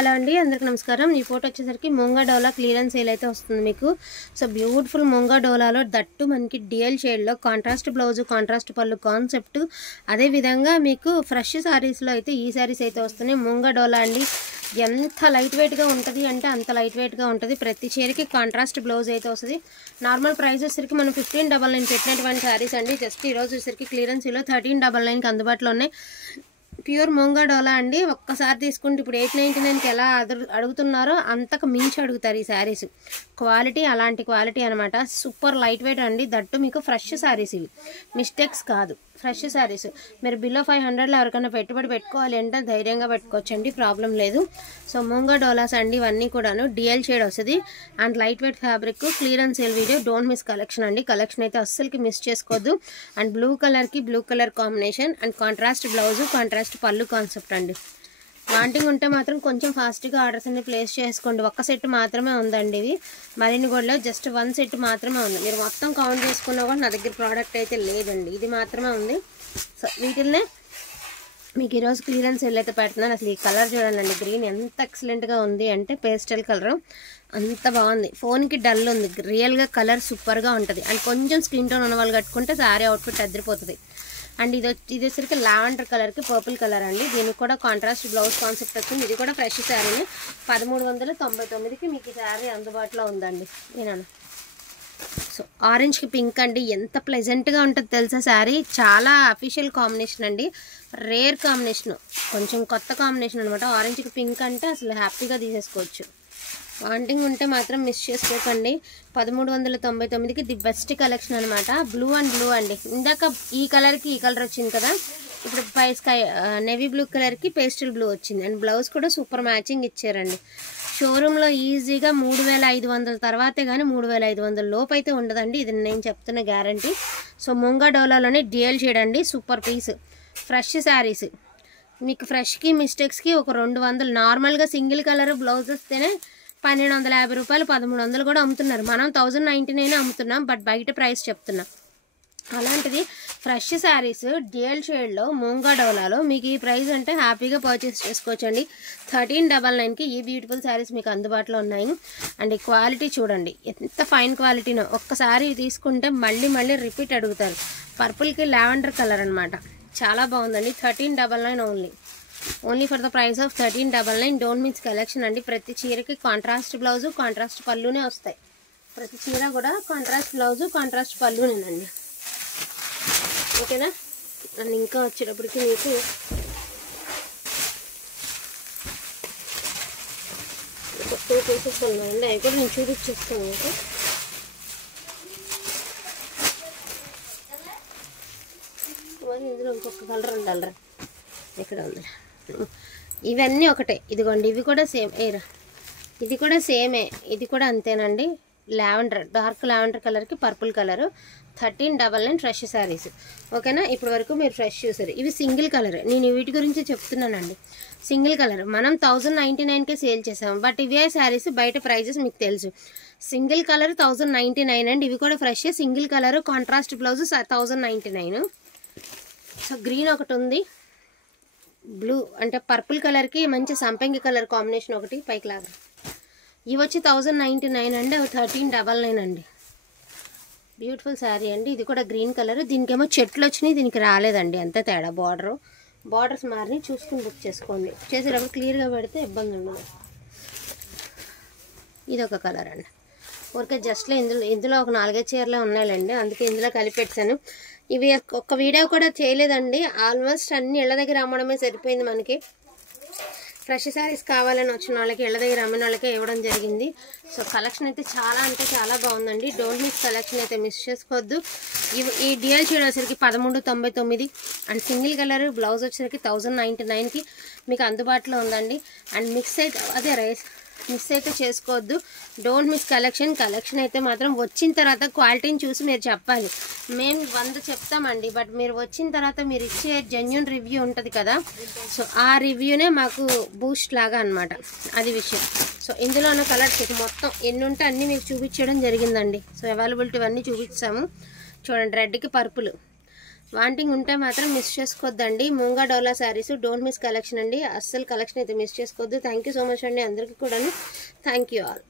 Hello అండి, అందరికీ నమస్కారం. ఈ ఫోటో వచ్చేసరికి ముంగా డోలా క్లియరెన్స్ సేల్ అయితే వస్తుంది మీకు. సో బ్యూటిఫుల్ ముంగా డోలాలో దట్టు మనకి డిఎల్ షేడ్లో కాంట్రాస్ట్ బ్లౌజ్, కాంట్రాస్ట్ పళ్ళు కాన్సెప్ట్. అదేవిధంగా మీకు ఫ్రెష్ శారీస్లో అయితే ఈ శారీస్ అయితే వస్తున్నాయి. ముంగా డోలా అండి ఎంత లైట్ వెయిట్గా ఉంటుంది అంటే అంత లైట్ వెయిట్గా ఉంటుంది. ప్రతి చీరకి కాంట్రాస్ట్ బ్లౌజ్ అయితే వస్తుంది. నార్మల్ ప్రైస్ వచ్చేసరికి మనం 1599 పెట్టినటువంటి శారీస్ అండి. జస్ట్ ఈరోజు వచ్చేసరికి క్లియరెన్స్లో 1399కి అందుబాటులో ఉన్నాయి. ప్యూర్ ముంగా డోలా అండి. ఒక్కసారి తీసుకుంటే ఇప్పుడు 899కి ఎలా అడుగుతున్నారో అంతకు మించి అడుగుతారు ఈ శారీస్. క్వాలిటీ అలాంటి క్వాలిటీ అనమాట. సూపర్ లైట్ వెయిట్ అండి. దట్టు మీకు ఫ్రెష్ శారీస్, ఇవి మిస్టేక్స్ కాదు, ఫ్రెష్ శారీస్. మీరు బిలో 500లో ఎవరికైనా పెట్టుబడి పెట్టుకోవాలి అంటే ధైర్యంగా పెట్టుకోవచ్చండి, ప్రాబ్లం లేదు. సో ముంగా డోలాస్ అండి ఇవన్నీ కూడాను డిఎల్ షేడ్ వస్తుంది and light weight fabric. Clearance sale video, don't miss collection అండి. కలెక్షన్ అయితే అస్సలకి మిస్ చేసుకోవద్దు. అండ్ బ్లూ కలర్కి blue colour combination and contrast blouse, contrast పళ్ళు కాన్సెప్ట్ అండి. వాంటింగ్ ఉంటే మాత్రం కొంచెం ఫాస్ట్గా ఆర్డర్స్ అన్ని ప్లేస్ చేసుకోండి. ఒక్క సెట్ మాత్రమే ఉందండి ఇవి. మరిన్ని కూడా జస్ట్ 1 సెట్ మాత్రమే ఉంది. మీరు మొత్తం కౌంట్ చేసుకున్నా కూడా నా దగ్గర ప్రోడక్ట్ అయితే లేదండి, ఇది మాత్రమే ఉంది. సో వీటిల్నే మీకు ఈరోజు క్లియరెన్స్ సేల్ అయితే పెడుతున్నాను. అసలు ఈ కలర్ చూడాలండి, గ్రీన్ ఎంత ఎక్సలెంట్గా ఉంది అంటే పేస్టల్ కలర్ అంత బాగుంది. ఫోన్కి డల్ ఉంది, రియల్గా కలర్ సూపర్గా ఉంటుంది. అండ్ కొంచెం స్కిన్ టోన్ ఉన్న వాళ్ళు కట్టుకుంటే శారీ అవుట్ఫిట్ అదిరిపోతుంది. అండ్ ఇది వచ్చేసరికి లావెండర్ కలర్కి పర్పుల్ కలర్ అండి. దీనికి కూడా కాంట్రాస్ట్ బ్లౌజ్ కాన్సెప్ట్ వచ్చింది. ఇది కూడా ఫ్రెష్ శారీని 1399కి మీకు ఈ శారీ అందుబాటులో ఉందండి. నేనా సో ఆరెంజ్కి పింక్ అండి, ఎంత ప్లెజెంట్గా ఉంటుంది తెలుసా శారీ. చాలా అఫీషియల్ కాంబినేషన్ అండి, రేర్ కాంబినేషన్, కొంచెం కొత్త కాంబినేషన్ అనమాట. ఆరెంజ్కి పింక్ అంటే అసలు హ్యాపీగా తీసేసుకోవచ్చు. వాంటింగ్ ఉంటే మాత్రం మిస్ చేసుకోకండి. 1399కి ది బెస్ట్ కలెక్షన్ అనమాట. బ్లూ అండ్ బ్లూ అండి. ఇందాక ఈ కలర్కి ఈ కలర్ వచ్చింది కదా, ఇప్పుడు పై స్కై నేవీ బ్లూ కలర్కి పేస్టల్ బ్లూ వచ్చింది. అండ్ బ్లౌజ్ కూడా సూపర్ మ్యాచింగ్ ఇచ్చారండి. షోరూంలో ఈజీగా 3500 తర్వాతే కానీ 3500 లోపు అయితే ఉండదండి, ఇది నేను చెప్తున్న గ్యారంటీ. సో ముంగా డోలాలోనే డిఎల్ షేడ్ అండి, సూపర్ పీస్. ఫ్రెష్ శారీస్ మీకు ఫ్రెష్కి మిస్టేక్స్కి ఒక 200. నార్మల్గా సింగిల్ కలర్ బ్లౌజ్ వస్తేనే 1250 రూపాయలు, 1300 కూడా అమ్ముతున్నారు. మనం 1099 అమ్ముతున్నాం, బట్ బయట ప్రైస్ చెప్తున్నాం. అలాంటిది ఫ్రెష్ శారీస్ డిఎల్ షేడ్లో ముంగా డోలాలో మీకు ఈ ప్రైస్ అంటే హ్యాపీగా పర్చేస్ చేసుకోవచ్చండి. 1399కి ఈ బ్యూటిఫుల్ శారీస్ మీకు అందుబాటులో ఉన్నాయి. అండ్ ఈ క్వాలిటీ చూడండి ఎంత ఫైన్ క్వాలిటీనో. ఒక్కసారి తీసుకుంటే మళ్ళీ మళ్ళీ రిపీట్ అడుగుతారు. పర్పుల్కి లావెండర్ కలర్ అనమాట, చాలా బాగుందండి. 1399 only for the price of 1399. Don't miss collection అండి. ప్రతి చీరకి కాంట్రాస్ట్ బ్లౌజు, కాంట్రాస్ట్ పళ్ళునే వస్తాయి. ప్రతి చీర కూడా కాంట్రాస్ట్ బ్లౌజు, కాంట్రాస్ట్ పళ్ళునేనండి, ఓకేనా. అండ్ ఇంకా వచ్చేటప్పటికి మీకు కొత్త పీసెస్ ఉన్నాయండి, అవి కూడా నేను చూపించేస్తాను మీకు. మరి ఇందులో ఇంకొక కలర్ ఉండాలరా, ఇక్కడ ఉంది. ఇవన్నీ ఒకటే, ఇదిగోండి ఇవి కూడా సేమ్. ఏరా ఇది కూడా సేమే, ఇది కూడా అంతేనండి. లావెండర్, డార్క్ లావెండర్ కలర్కి పర్పుల్ కలరు. 1399 ఫ్రెష్ శారీస్, ఓకేనా. ఇప్పటి వరకు మీరు ఫ్రెష్ చూసారు. ఇవి సింగిల్ కలర్, నేను వీటి గురించి చెప్తున్నానండి. సింగిల్ కలర్ మనం 1099కే సేల్ చేసాము, బట్ ఇవే శారీస్ బయట ప్రైజెస్ మీకు తెలుసు. సింగిల్ కలర్ 1099 అండి. ఇవి కూడా fresh single colour, contrast blouse 1099. So green ఒకటి ఉంది, బ్లూ అంటే పర్పుల్ కలర్కి మంచి సంపంగి కలర్ కాంబినేషన్ ఒకటి పైకి లాగా. ఇవి వచ్చి 1099 అండి, అవి 1399 అండి. బ్యూటిఫుల్ శారీ అండి. ఇది కూడా గ్రీన్ కలర్, దీనికేమో చెట్లు వచ్చినాయి, దీనికి రాలేదండి, అంత తేడా. బార్డర్స్ మారిని చూసుకుని బుక్ చేసుకోండి. చేసేటప్పుడు క్లియర్గా పెడితే ఇబ్బంది ఉండదు. ఇది ఒక కలర్ అండి. ఊరికే జస్ట్లో ఇందులో ఒక 4-5 చీరలే ఉన్నాయండి, అందుకే ఇందులో కలిపెట్టాను. ఇవి ఒక్క వీడియో కూడా చేయలేదండి, ఆల్మోస్ట్ అన్ని ఇళ్ళ దగ్గర అమ్మడమే సరిపోయింది మనకి. ఫ్రెష్ శారీస్ కావాలని వచ్చిన వాళ్ళకి, ఇళ్ళ దగ్గర అమ్మిన వాళ్ళకే ఇవ్వడం జరిగింది. సో కలెక్షన్ అయితే చాలా అంటే చాలా బాగుందండి. డోంట్ మిస్ కలెక్షన్ అయితే మిస్ చేసుకోవద్దు. ఈ డిఎల్ షేడ్ వచ్చేసరికి 1399 అండ్ సింగిల్ కలర్ బ్లౌజ్ వచ్చేసరికి 1099కి మీకు అందుబాటులో ఉందండి. అండ్ మిక్స్ అయితే చేసుకోవద్దు. డోంట్ మిస్ కలెక్షన్ అయితే మాత్రం వచ్చిన తర్వాత క్వాలిటీని చూసి మీరు చెప్పాలి. మేము 100 చెప్తామండి, బట్ మీరు వచ్చిన తర్వాత మీరు ఇచ్చే జెన్యూన్ రివ్యూ ఉంటుంది కదా, సో ఆ రివ్యూనే మాకు బూస్ట్ లాగా అనమాట, అది విషయం. సో ఇందులో ఉన్న కలర్స్ మొత్తం ఎన్ని ఉంటే అన్నీ మీకు చూపించడం జరిగిందండి. సో అవైలబిలిటీ అన్నీ చూపించాము. చూడండి, రెడ్కి పర్పుల్, వాంటింగ్ ఉంటే మాత్రం మిస్ చేసుకోవద్దండి. Moonga Dola sarees don't miss collection అండి. అస్సలు కలెక్షన్ అయితే మిస్ చేసుకోవద్దు. థ్యాంక్ యూ సో మచ్ అండి అందరికీ కూడాను. Thank you all.